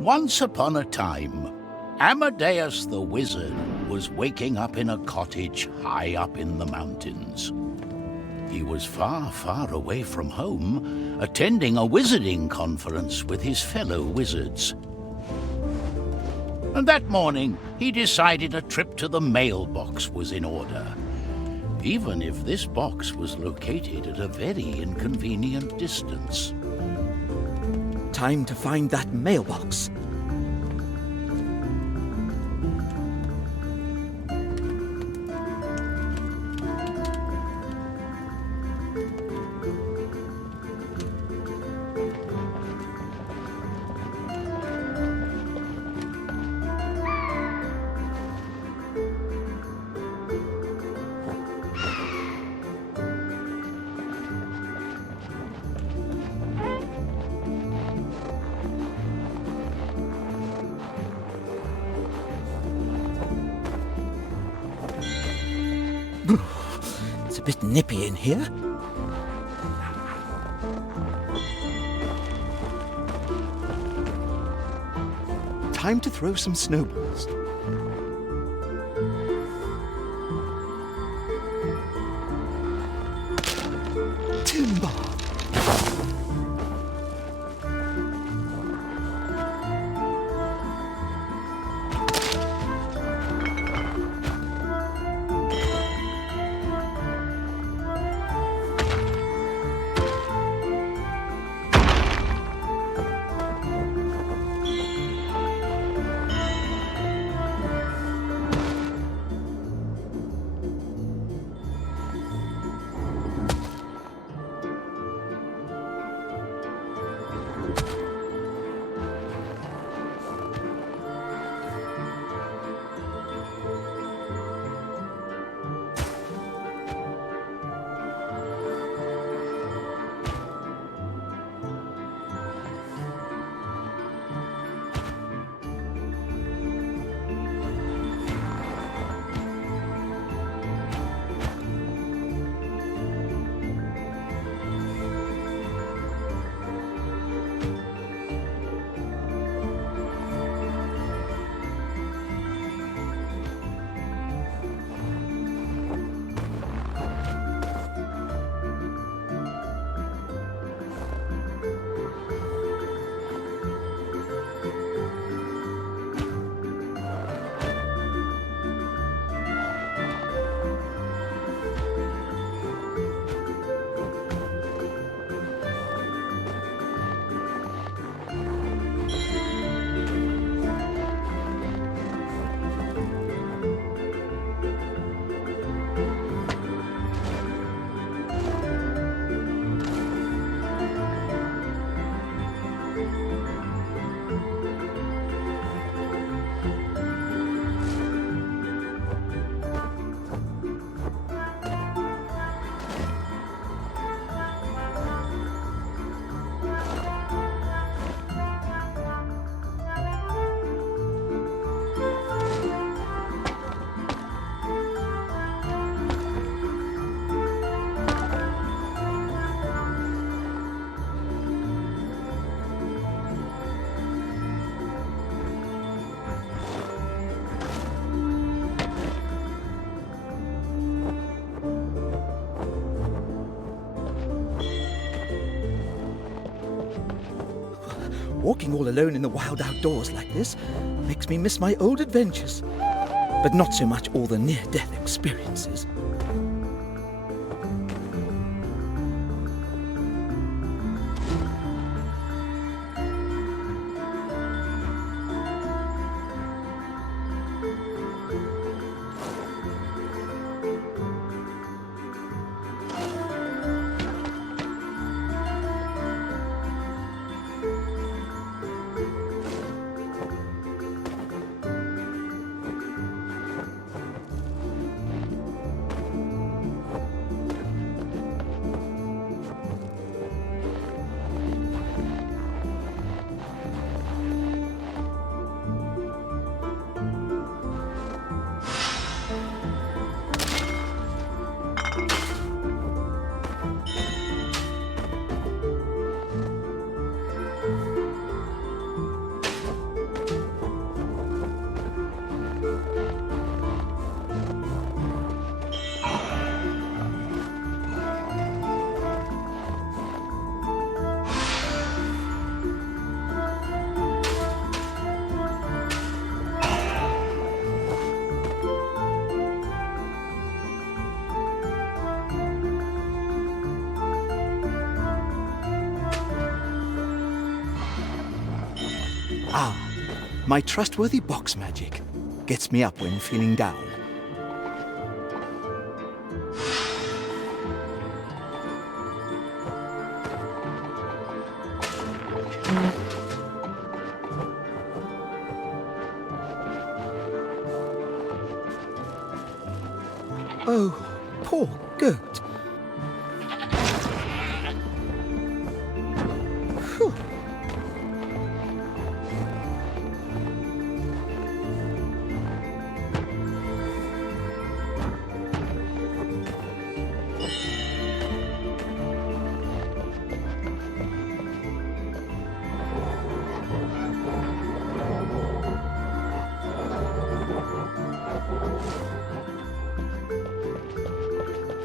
Once upon a time, Amadeus the wizard was waking up in a cottage high up in the mountains. He was far, far away from home, attending a wizarding conference with his fellow wizards. And that morning, he decided a trip to the mailbox was in order, even if this box was located at a very inconvenient distance. Time to find that mailbox. It's a bit nippy in here. Time to throw some snowballs. Timber! Walking all alone in the wild outdoors like this makes me miss my old adventures, but not so much all the near-death experiences. My trustworthy box magic gets me up when feeling down. Oh, poor goat. Phew.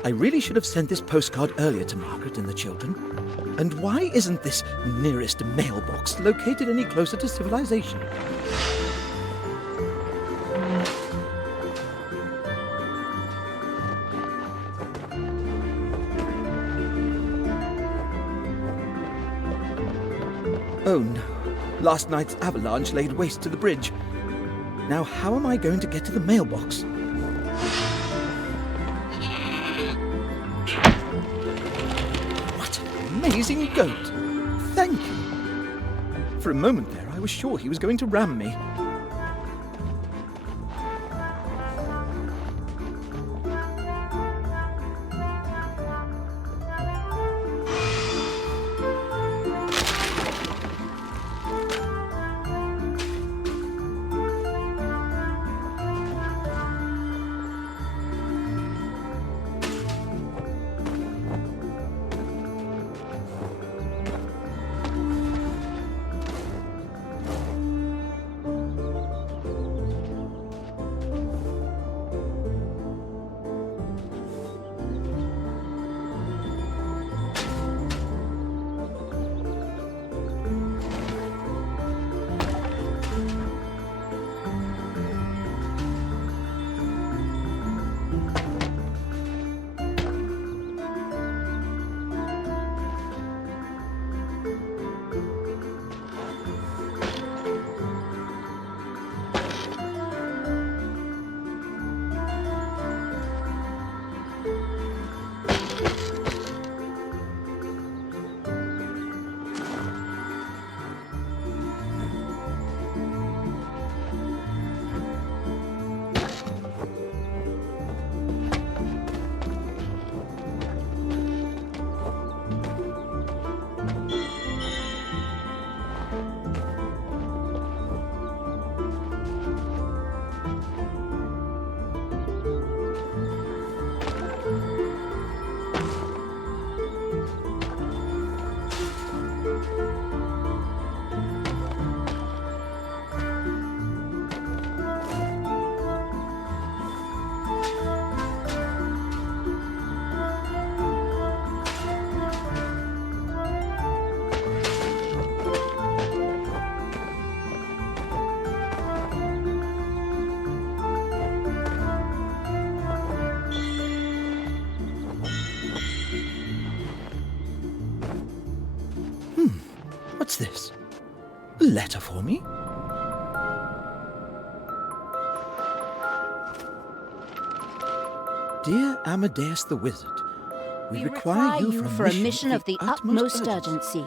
I really should have sent this postcard earlier to Margaret and the children. And why isn't this nearest mailbox located any closer to civilization? Oh no, last night's avalanche laid waste to the bridge. Now how am I going to get to the mailbox? Amazing goat. Thank you. For a moment there, I was sure he was going to ram me. What's this? A letter for me? Dear Amadeus the Wizard, we require you for a mission of the utmost urgency.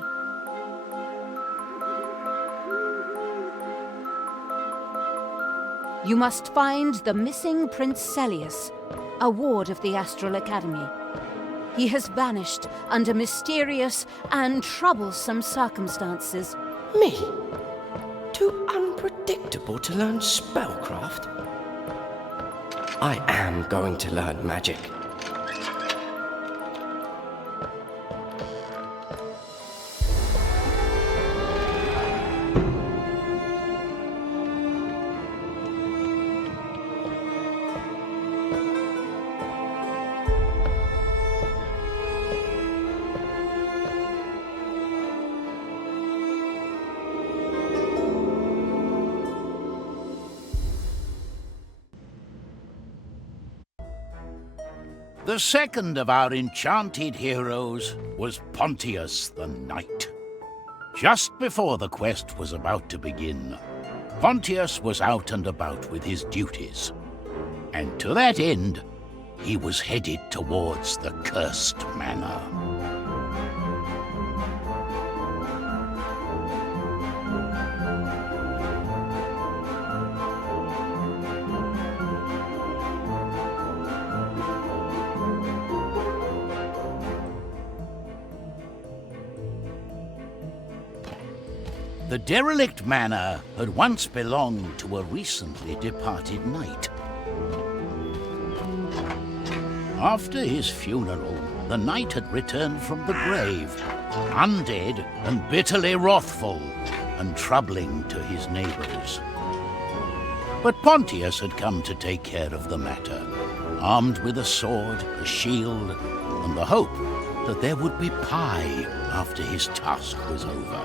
You must find the missing Prince Selius, a ward of the Astral Academy. He has vanished under mysterious and troublesome circumstances. Me? Too unpredictable to learn spellcraft? I am going to learn magic. The second of our enchanted heroes was Pontius the Knight. Just before the quest was about to begin, Pontius was out and about with his duties, and to that end, he was headed towards the cursed manor. The derelict manor had once belonged to a recently departed knight. After his funeral, the knight had returned from the grave, undead and bitterly wrathful, and troubling to his neighbours. But Pontius had come to take care of the matter, armed with a sword, a shield, and the hope that there would be pie after his task was over.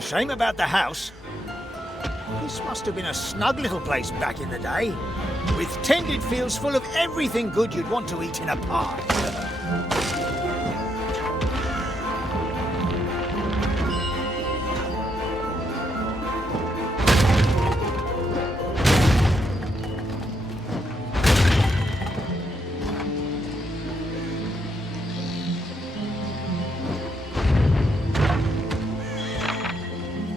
Shame about the house. This must have been a snug little place back in the day, with tended fields full of everything good you'd want to eat in a pie.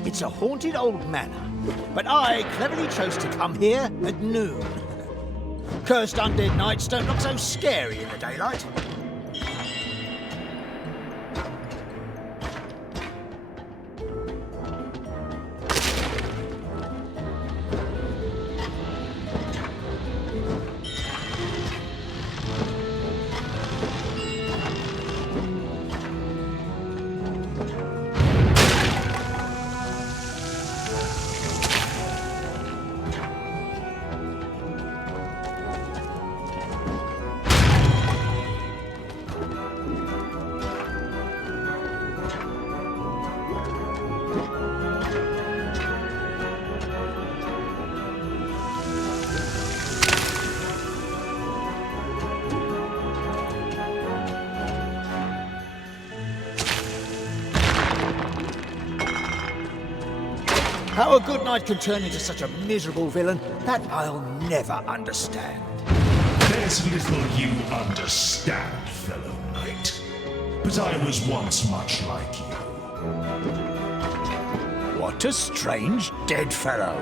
It's a haunted old manor, but I cleverly chose to come here at noon. Cursed undead nights don't look so scary in the daylight. How a good knight can turn into such a miserable villain, that I'll never understand. There's little you understand, fellow knight. But I was once much like you. What a strange dead fellow.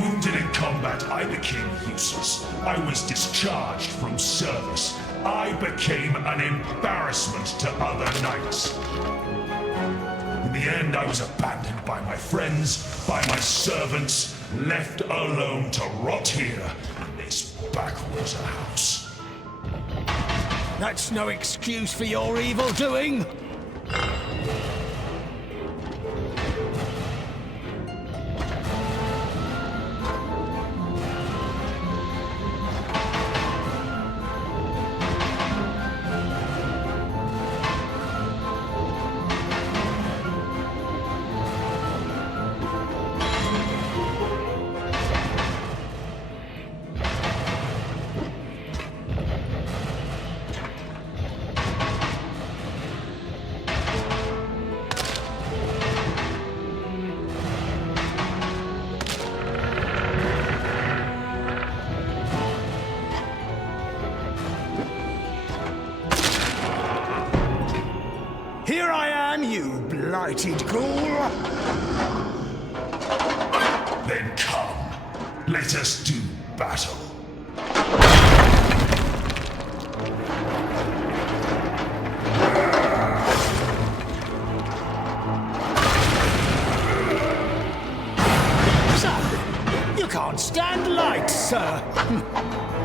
Wounded in combat, I became useless. I was discharged from service. I became an embarrassment to other knights. In the end, I was abandoned by my friends, by my servants, left alone to rot here in this backwater house. That's no excuse for your evil doing. Here I am, you blighted ghoul! Then come, let us do battle. So, you can't stand light, sir.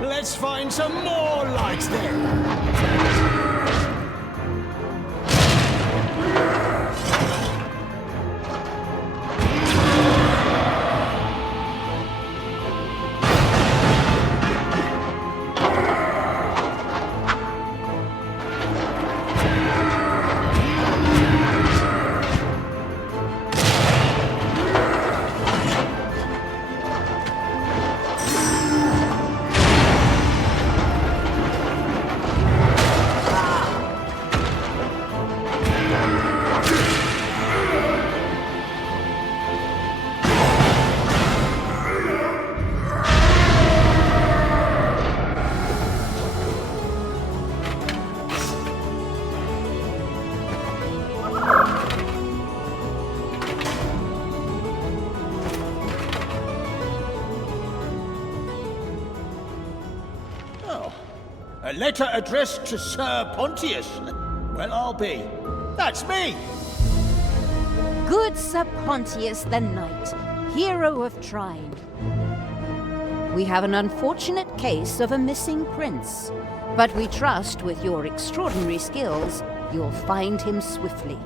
Let's find some more light then. A letter addressed to Sir Pontius. Well, I'll be. That's me! Good Sir Pontius the Knight, hero of Trine. We have an unfortunate case of a missing prince, but we trust with your extraordinary skills, you'll find him swiftly.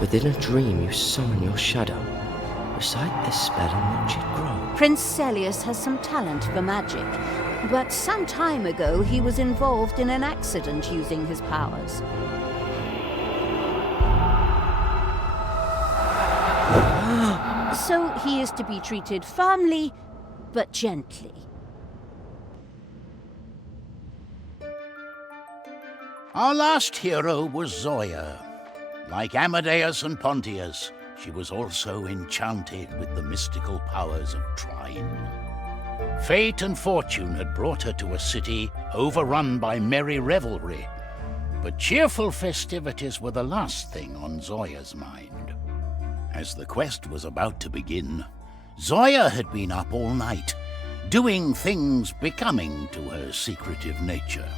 Within a dream you summon your shadow. Recite this spell and watch it grow. Prince Selius has some talent for magic, but some time ago he was involved in an accident using his powers. So he is to be treated firmly, but gently. Our last hero was Zoya. Like Amadeus and Pontius, she was also enchanted with the mystical powers of Trine. Fate and fortune had brought her to a city overrun by merry revelry, but cheerful festivities were the last thing on Zoya's mind. As the quest was about to begin, Zoya had been up all night, doing things becoming to her secretive nature.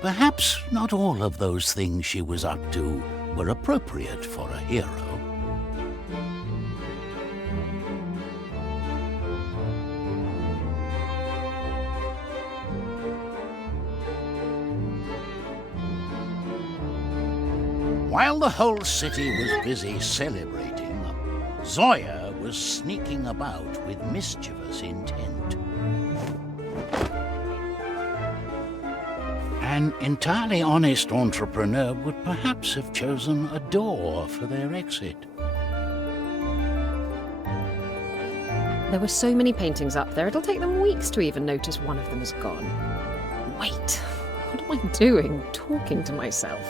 Perhaps not all of those things she was up to were appropriate for a hero. While the whole city was busy celebrating, Zoya was sneaking about with mischievous intent. An entirely honest entrepreneur would perhaps have chosen a door for their exit. There were so many paintings up there, it'll take them weeks to even notice one of them is gone. Wait, what am I doing? Talking to myself.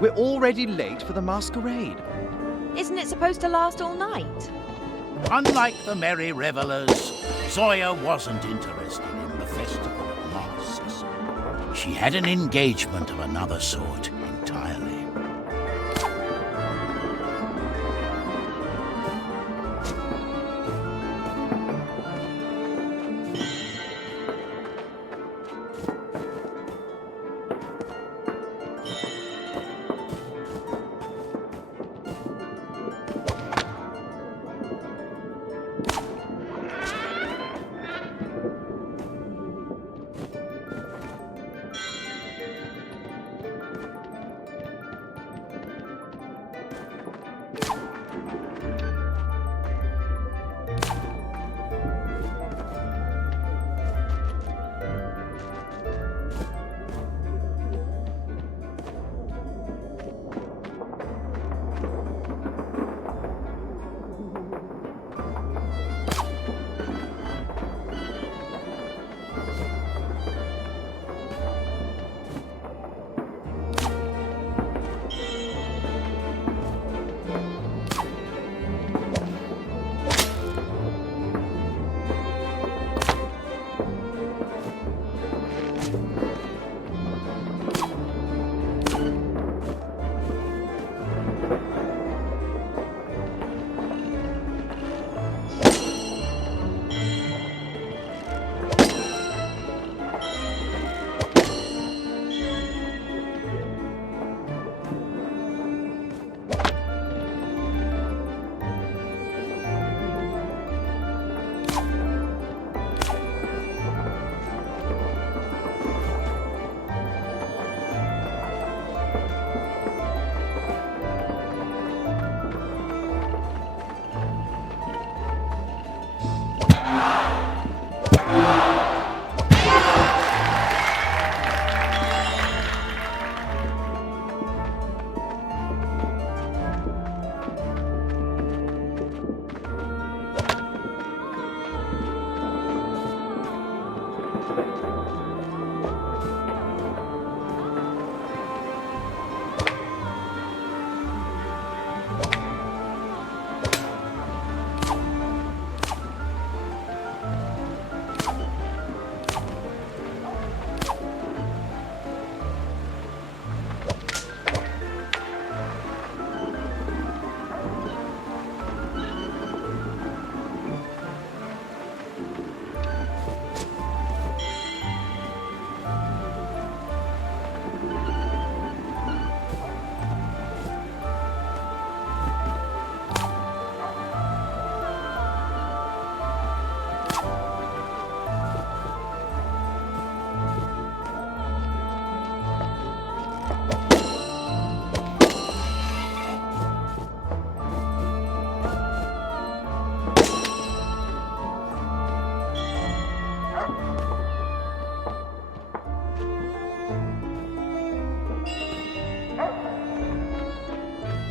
We're already late for the masquerade. Isn't it supposed to last all night? Unlike the merry revelers, Zoya wasn't interested in the festival of masks. She had an engagement of another sort entirely.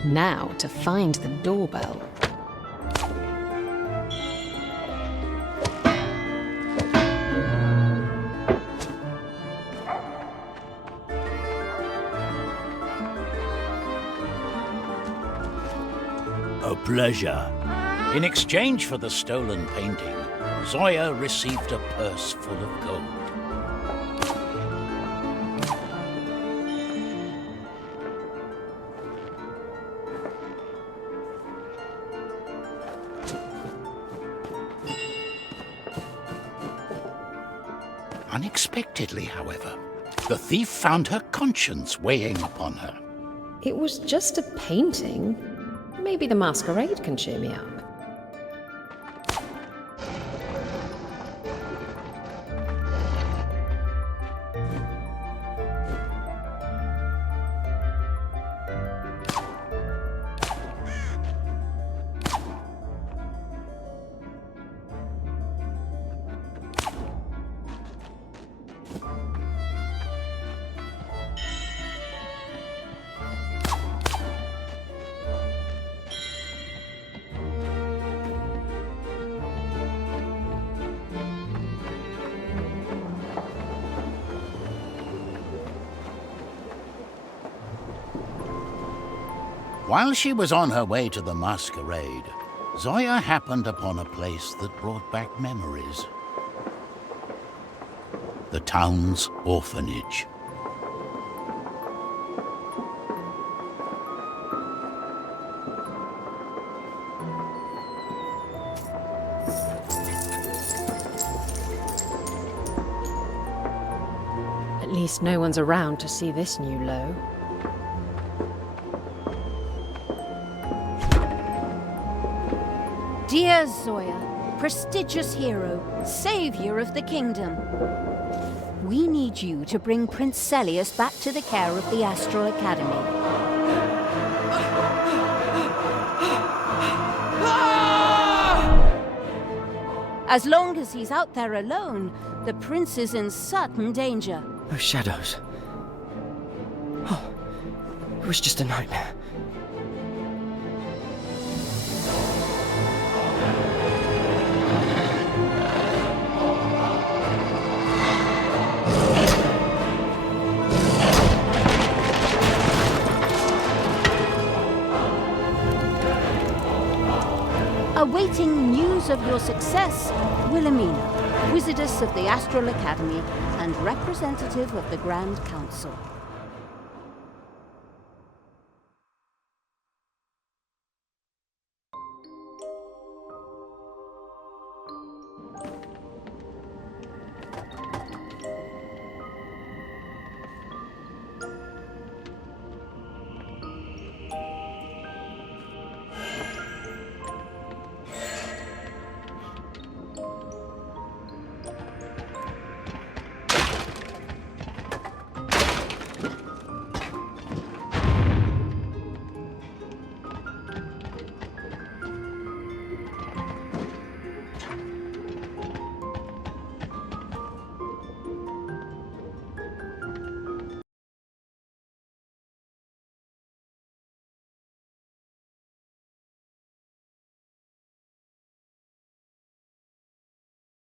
Now to find the doorbell. A pleasure. In exchange for the stolen painting, Zoya received a purse full of gold. Unexpectedly, however, the thief found her conscience weighing upon her. It was just a painting. Maybe the masquerade can cheer me up. While she was on her way to the masquerade, Zoya happened upon a place that brought back memories. The town's orphanage. At least no one's around to see this new low. Dear Zoya, prestigious hero, savior of the kingdom, we need you to bring Prince Selius back to the care of the Astral Academy. As long as he's out there alone, the prince is in certain danger. Those shadows. Oh, it was just a nightmare. Awaiting news of your success, Wilhelmina. Wizardess of the Astral Academy and representative of the Grand Council.